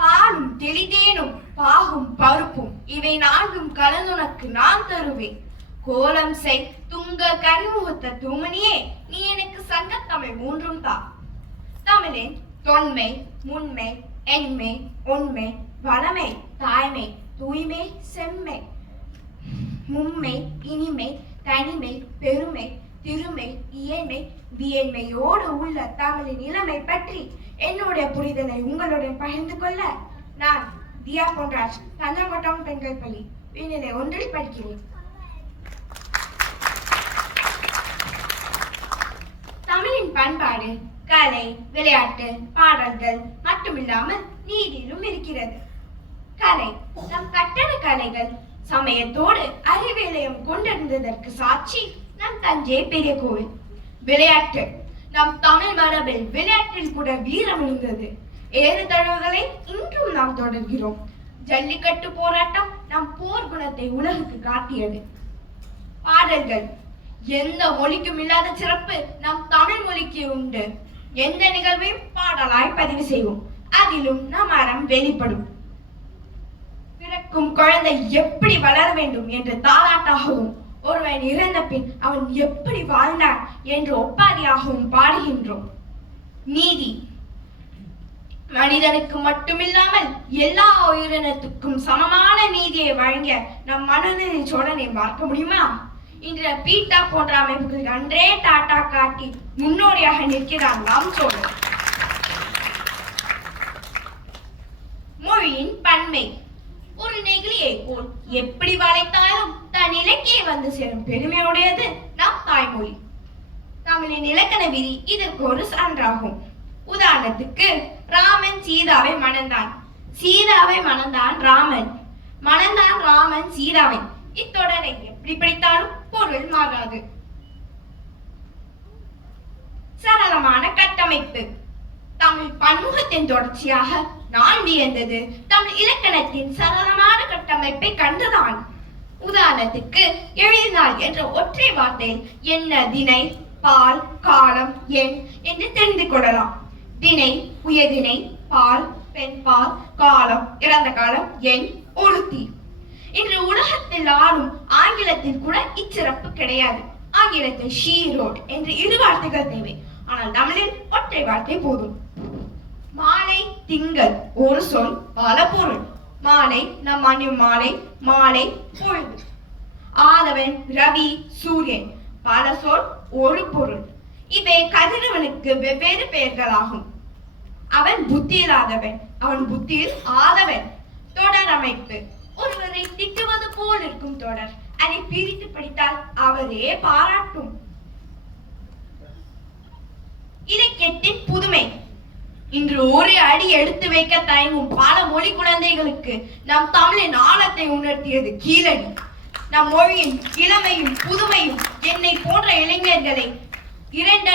பாலும் தெளிதேனும் பாகும் பருப்பும் இவை நான்கும் கலந்துனக்கு நான் தருவேன். கோலம் செய் துங்க கரிமுகத்த தூமணியே, நீ எனக்கு சங்கத்தமிழ் மூன்றும் தா. தமிழின் தொன்மை, முன்மை, எண்மை, உண்மை, வளமை, தாய்மை, தூய்மை, செம்மை, மும்மை, இனிமை, தனிமை, பெருமை, திருமை, இயல்மை, வியன்மையோடு உள்ள தமிழின் இளமை பற்றி என்னுடைய புரிதலை உங்களுடன் பகிர்ந்து கொள்ள நான் தியா பொன்ராஜ், தஞ்சாவூர் பெண்கள் பள்ளி உயர்நிலை 1 படிக்கிறேன். தமிழின் பண்பாடு கலை, விளையாட்டு, பாடல்கள் மட்டுமில்லாமல் நீதியிலும் இருக்கிறது. கலை, நம் கட்டட கலைகள் சமயத்தோடு அறிவியலையும் கொண்டிருந்ததற்கு சாட்சி நம் தஞ்சை பெரிய கோவில். விளையாட்டு, நம் தமிழ் மரபில் விளையாட்டில் கூட வீரம் இருந்தது. ஏறு தழுவுதலை இன்றும் நாம் தொடர்கிறோம். ஜல்லிக்கட்டு போராட்டம் நம் போர் குணத்தை உலகுக்கு காட்டியது. பாடல்கள், எந்த மொழிக்கும் இல்லாத சிறப்பு நம் தமிழ் மொழிக்கு உண்டு. எந்த நிகழ்வையும் பாடலாய் பதிவு செய்வோம், அதிலும் நம் அறம் வெளிப்படும். பிறக்கும் குழந்தை எப்படி வளர வேண்டும் என்று தாலாட்டாகவும், ஒருவன் இறந்த பின் அவன் எப்படி வாழ்ந்தான் என்று ஒப்பாரியாகவும் பாடுகின்றோம். நீதி, மனிதனுக்கு மட்டுமில்லாமல் எல்லா உயிரினத்துக்கும் சமமான நீதியை வழங்கிய நம் மனுநீதி சோழனை பார்க்க முடியுமா? இன்று பீட்டா போன்ற அமைப்புகள் அன்றே டாட்டா காட்டி முன்னோடியாக நிற்கிறார் நாம் சோழன். மொழியின் பன்மை, ஒரு நெகிழியை போல் எப்படி வளைத்தாலும் தன் இலக்கியை வந்து சேரும் பெருமையுடையது நம் தாய்மொழி. தமிழின் இலக்கண விதி இதற்கு ஒரு சான்றாகும். உதாரணத்துக்கு, ராமன் சீதாவை மணந்தான், சீதாவை மணந்தான் ராமன், மணந்தான் ராமன் சீதாவை. இத்தொடரை எப்படி படித்தாலும் பொருள் மாறாது. சரளமான கட்டமைப்பு, தமிழ் பன்முகத்தின் தொடர்ச்சியாக நான் வியந்தது தமிழ் இலக்கணத்தின் சரளமான கட்டமைப்பை கண்டுதான். உதாரணத்துக்கு, எழுதினாள் என்ற ஒற்றை வார்த்தையில் என்ன திணை, பால், காலம், எண் என்று தெரிந்து கொள்ளலாம். திணை, உயர்திணை, பால், பெண்பால், காலம், இறந்த காலம், எண், ஒழுத்தி. இன்று உலகத்தில் ஆளும் ஆங்கிலத்தில் கூட இச்சிறப்பு கிடையாது. ஆங்கிலத்தில் ஷீ ரோட் என்று 2 வார்த்தைகள் தேவை, ஆனால் தமிழில் ஒற்றை வார்த்தை போதும். மாலை, திங்கள் ஒரு சொல் பல பொருள். மாலை, நம் அணியும் மாலை, மாலை பொழுது. ஆதவன், ரவி, சூரியன் பல சொல் ஒரு பொருள். இவை கதிரவனுக்கு வெவ்வேறு பெயர்களாகும். அவன் புத்தியில்லாதவன், அவன் புத்தியில் ஆதவன். தொடர் அமைப்பு, ஒருவரை திட்டுவது போல் இருக்கும் தொடர். அதை பிரித்து படித்தால் அவரே பாராட்டும். இலக்கியத்தின் புதுமை, இன்று ஒரு அடி எடுத்து வைக்க தயங்கும் பல மொழி குழந்தைகளுக்கு நம் தமிழின் ஆழத்தை உணர்த்தியது கீழடி. நம் மொழியின் இளமையும் புதுமையும் என்னை போன்ற இளைஞர்களை 2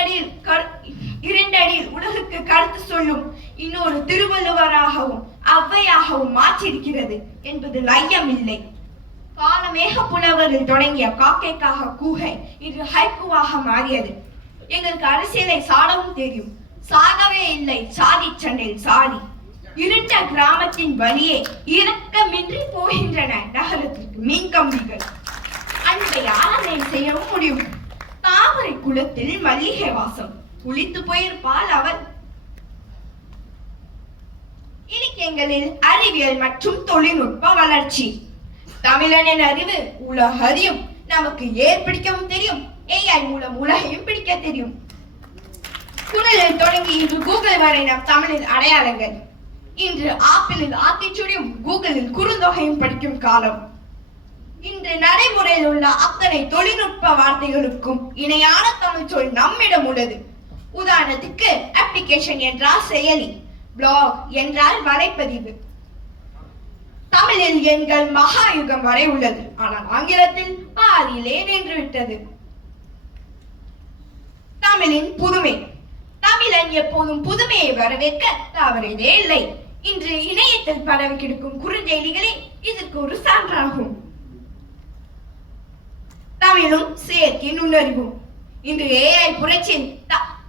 அடியில் உலகுக்கு கருத்து சொல்லும் இன்னொரு திருவள்ளுவராகவும் ஔவையாகவும் மாற்றியிருக்கிறது என்பதில் ஐயமில்லை. காலமேக புலவரில் தொடங்கிய காக்கைக்காக கூகை இன்று ஹைக்கூவாக மாறியது. எங்களுக்கு அரசியலை சாடவும் தெரியும், சாகவே இல்லை சாதி சண்டையில் சாதி. இருண்ட கிராமத்தின் வழியே இரக்கமின்றி போகின்றன நகரத்திற்கு மின்கம்பிகள். அன்பை யாரை செய்யவும் முடியும். தாமரை குளத்தில் மல்லிகை வாசம், குளித்து போயிருப்பாள் அவள். இலக்கியங்களில் அறிவியல் மற்றும் தொழில்நுட்ப வளர்ச்சி. தமிழனின் அறிவு உலக அறியும், நமக்கு ஏற்பிடிக்கவும் தெரியும், AI மூலம் உலகையும் பிடிக்க தெரியும். குரலில் தொடங்கி இன்று கூகுள் வரை நம் தமிழின் அடையாளங்கள். இன்று ஆப்பிளில் ஆத்திச்சுடியும் கூகுளில் குறுந்தொகையும் படிக்கும் காலம். இன்று நடைமுறையில் உள்ள அத்தனை தொழில்நுட்ப வார்த்தைகளுக்கும் இணையான தமிழ் சொல் நம்மிடம் உள்ளது. உதாரணத்துக்கு, அப்ளிகேஷன் என்றால் செயலி, பிளாக் என்றால் வலைப்பதிவு. தமிழில் எண்கள் மகாயுகம் வரை உள்ளது, ஆனால் ஆங்கிலத்தில் பாதியிலே நின்றுவிட்டது. தமிழின் புதுமை, தமிழன் எப்போதும் புதுமையை வரவேற்க தவறியதே இல்லை. இன்று இணையத்தில் பரவி கிடக்கும் குறுஞ்செய்திகளே இதற்கு ஒரு சான்றாகும். தமிழும் செயற்கை நுண்ணறிவும். இன்று AI புரட்சியின்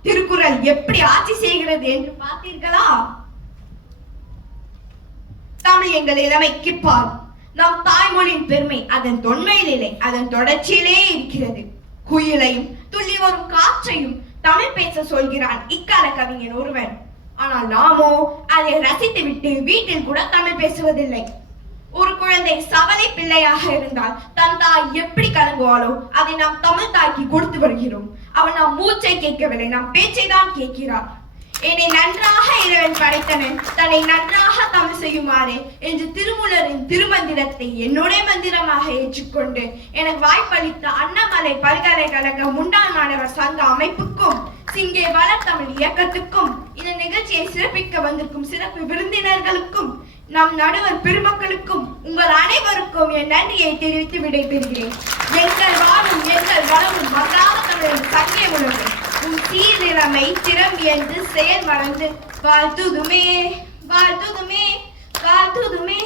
திருக்குறள் எப்படி ஆட்சி செய்கிறது என்று பார்த்தீர்களா? தமிழ் எங்கள் இளமைக்கு பால். நம் தாய்மொழியின் பெருமை அதன் தொன்மையிலே அதன் தொடர்ச்சியிலே இருக்கிறது. குயிலையும் துள்ளி வரும் காற்றையும் தமிழ் பேச சொல்கிறான் இக்கால கவிஞன் ஒருவன். ஆனால் நாமோ அதை ரசித்து விட்டு வீட்டில் கூட தமிழ் பேசுவதில்லை. ஒரு குழந்தை சவலை பிள்ளையாக இருந்தால் தன் தாய் எப்படி கலங்குவாளோ அதை நாம் தமிழ் தாய்க்கு கொடுத்து வருகிறோம். அவன் நாம் மூச்சை கேட்கவில்லை, நாம் பேச்சை தான் கேட்கிறார். என்னை நன்றாக இறைவன் படைத்தவன் தன்னை நன்றாக தமிழ் செய்யுமாறு என்று திருமூலரின் திருமந்திரத்தை என்னுடைய மந்திரமாக ஏற்றுக்கொண்டு எனக்கு வாய்ப்பளித்த அண்ணாமலை பல்கலைக்கழக முன்னாள் மாணவர் சங்க அமைப்புக்கும் சிங்கே வளர் தமிழ் இயக்கத்துக்கும் இந்த நிகழ்ச்சியை சிறப்பிக்க வந்திருக்கும் சிறப்பு விருந்தினர்களுக்கும் நம் நடுவர் பெருமக்களுக்கும் உங்கள் அனைவருக்கும் என் நன்றியை தெரிவித்து விடைபெறுகிறேன். எங்கள் வாழும் எங்கள் வளமும் மகாத தமிழின் சங்கே உணவு உன் சீர்நிலைமை திறம்பியந்து செயல் மறந்து வாழ்த்துதுமே வாழ்த்துதுமே வாழ்த்துதுமே.